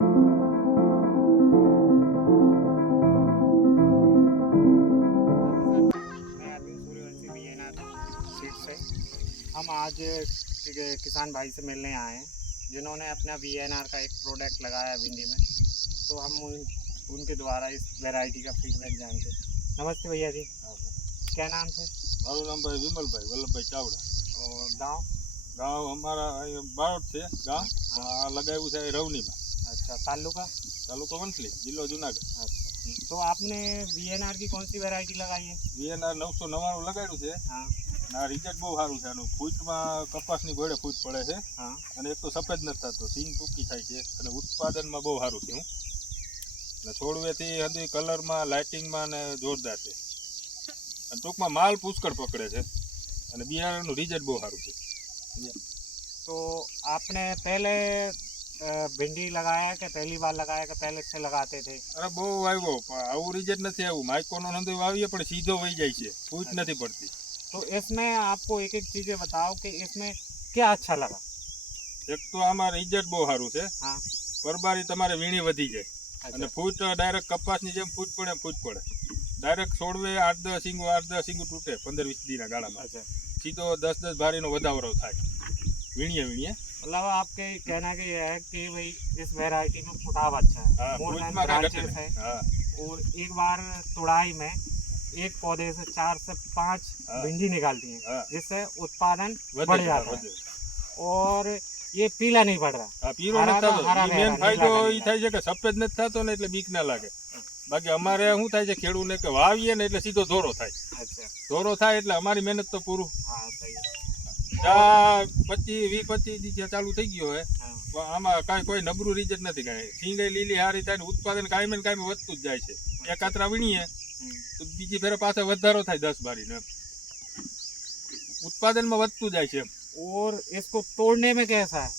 हम आज किसान भाई से मिलने आए हैं जिन्होंने अपना वीएनआर का एक प्रोडक्ट लगाया भिंडी में, तो हम उनके द्वारा इस वैरायटी का फीडबैक जानते हैं। नमस्ते भैया जी। क्या नाम है? मारू नाम भाई विमल भाई वल्लभ भाई चावड़ा। और गांव? गाँव हमारा बारोट से गाँव लगायु है रवनी में। अच्छा, तालुका? तालुका वंथली, जिलो जूनागढ़। अच्छा, तो आपने वीएनआर की कौन सी वैरायटी लगाई है? वीएनआर 999 लगायु है। हाँ, ना रिजल्ट बहुत सारू है। फूट में कपास ની ગોળે ફૂટ પડે છે અને એક તો સફેદ નથી થતો, સિંગ ટૂંકી થાય છે અને ઉત્પાદનમાં બહુ સારું છે. અને છોડવેથી હજી કલરમાં લાઇટિંગમાં ને જોરદાર છે અને ટૂંકમાં માલ પુષ્કળ પકડે છે અને બિયારણનું રિઝલ્ટ બહુ સારું છે. तो आपने पहले भिंडी लगाया कि पहली बार लगाया कि पहले से लगाते थे? અરે બહુ આવ્યો પણ આવું રિઝલ્ટ નથી આવ્યું. માઇકોનો નંદો વાવીએ પણ સીધો વહી જાય છે, ફૂટ નથી પડતી. तो इसमें आपको एक एक चीजें बताओ कि इसमें क्या अच्छा लगा? એક તો આમાં રિઝલ્ટ બહુ સારું છે. हाँ, પરબારી તમારે વીણી વધી જાય અને अच्छा, ફૂટ ડાયરેક્ટ કપાસની જેમ ફૂટ પડે. ડાયરેક્ટ છોડવે 8-10 સિંગુ તૂટે 15-20 દીના ગાળામાં. अच्छा, સીધો 10-10 ભારીનો વધારો થાય વીણીએ. मतलब आपके कहना के ये है कि भाई इस वैरायटी में फुटाव अच्छा है, हाँ, मोर फूट देन में क्या ब्रांचेस घटे है, हाँ, और एक बार तुड़ाई में एक पौधे से 4 से 5 हाँ, भिंडी निकालती है, हाँ, जिससे उत्पादन વધે बढ़ છે, जाता વધે. है और ये पीला नहीं पड़ रहा। હા, પીરો હરા નથી તો થતો. હરા ઈ બેરા, મેન ફાયદો લીલા ઈ થાય છે કે સફેદ નથી થતો ને એટલે બીક ના લાગે. બાકી અમારે શું થાય છે ખેડૂતને કે વાવીએ ને એટલે સીધો ધોરો થાય. अच्छा, ધોરો થાય એટલે અમારી મહેનત તો પૂરું. हाँ सही है, આ 25 દી ચાલુ થઈ ગયો હે. हाँ, પણ આમાં કાંઈ કોઈ નબળું રિઝલ્ટ નથી. કાંઈ સિંગાઈ લીલી હારી થાય ને ઉત્પાદન કાયમે ને કાયમે વધતું જ જાય છે. એક આતરા વીણીએ તો બીજી ફેરે પાછો વધારો થાય 10 બારીનો. ઉત્પાદનમાં વધતું જાય છે. और इसको तोड़ने में कैसा है?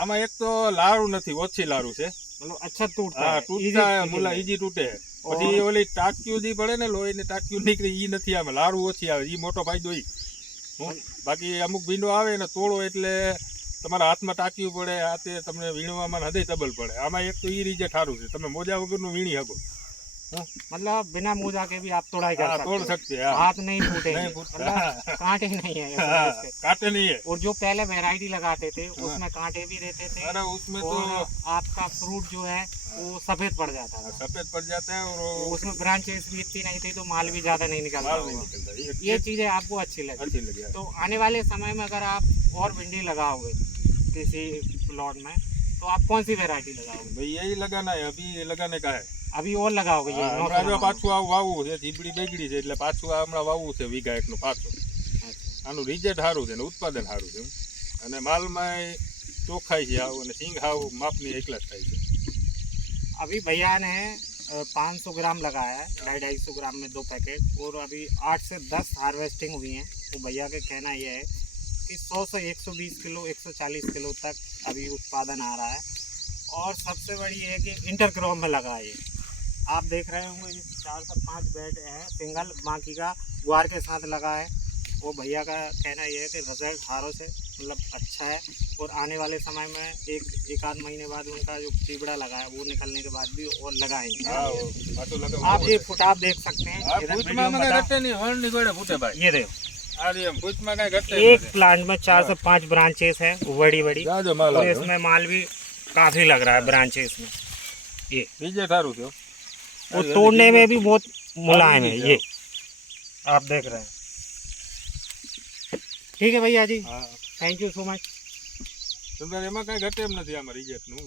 આમાં એક તો લારું નથી, ઓછી લારું છે. मतलब अच्छा टूटता હા, है, તૂટતા easy મુલા है। ઈજી તૂટે. પછી ઓલી ટાંક્યું જે પડે ને લોહીની ટાંક્યું નીકળે ઈ નથી આવે, લારું ઓછી આવે. ઈ મોટો ફાયદો ઈ. બાકી અમુક ભીંડો આવે ને તોડો એટલે તમારા હાથમાં ટાંક્યું પડે, હાથે તમને વીણવામાં હૃદય તબલ પડે. આમાં એક તો ઈ રિઝલ્ટ સારું છે, તમે મોજા વગરનું વીણી શકો. मतलब बिना मोजा के भी आप तोड़ाई कर हाँ, सकते तोड़ हो। सकते हैं, हाँ। हाथ नहीं फूटेंगे, नहीं फूटता, मतलब कांटे नहीं है हाँ, इसके। काटे नहीं है. और जो पहले वैरायटी लगाते थे उसमें कांटे भी रहते थे अरे उसमें तो और आपका फ्रूट जो है वो सफेद पड़ जाता था, सफेद पड़ जाता है और उसमें ब्रांचेस भी इतनी नहीं थी तो माल भी ज्यादा नहीं निकलता माल नहीं होगा। निकलता. ये चीजें आपको अच्छी लगी। अच्छी लगी. तो आने वाले समय में अगर आप और भिंडी लगाओगे किसी प्लॉट में तो आप कौन सी वैरायटी लगाओगे? भाई यही लगाना है, अभी लगाने का है. अभी और लगाओगे ये? હા, હમણાં જો પાછું આવું વાવવું છે, જીબડી બગડી છે એટલે પાછું આ હમણાં વાવવું છે વીઘા એકનું પાછું. अच्छा, આનું રિઝલ્ટ સારું છે ને ઉત્પાદન સારું છે અને માલમાં ચોખ્ખાઈ છે આવું અને સિંગ હાવ માપની એકલા જ થાય છે. अभी भैया ने 500 ग्राम लगाया है, 250 ग्राम में 2 पैकेट, और अभी 8 से 10 हार्वेस्टिंग हुई हैं। तो भैया का कहना यह है कि 100 से 120 किलो 140 किलो तक अभी उत्पादन आ रहा है। और सबसे बड़ी ये है कि इंटर क्रॉप में लगा है। आप देख रहे होंगे 4 से 5 बेड है सिंगल, बाकी का गुआर के साथ लगा है। वो भैया का कहना यह है कि रिजल्ट हारों से मतलब अच्छा है और आने वाले समय में एक आध महीने बाद उनका जो चिबड़ा लगा है वो निकलने के बाद भी और लगाएंगे। હા, પાછું લગાવવું आप ये પડે. ફુટાવ देख सकते हैं હા, इधर ફૂટમાં वीडियो में કાંઈ बता- ઘટે નહીં, વણની ગોળે ફૂટે ભાઈ. ये देखो આ રે એમ, ફૂટમાં કાંઈ ઘટે एक નહીં. प्लांट में 4 से 5 ब्रांचेस है बड़ी बड़ी, જાજો માલ और આવે. इसमें माल भी काफी लग रहा है ब्रांचेस में। ये રિઝલ્ટ સારું છે. और तोड़ने में भी बहुत मुलायम है ये, आप देख रहे हैं। ठीक है भैया जी, હા, थैंक यू सो मच। તમારે એમાં કાંઈ ઘટે એમ નથી આમાં રિઝલ્ટનું.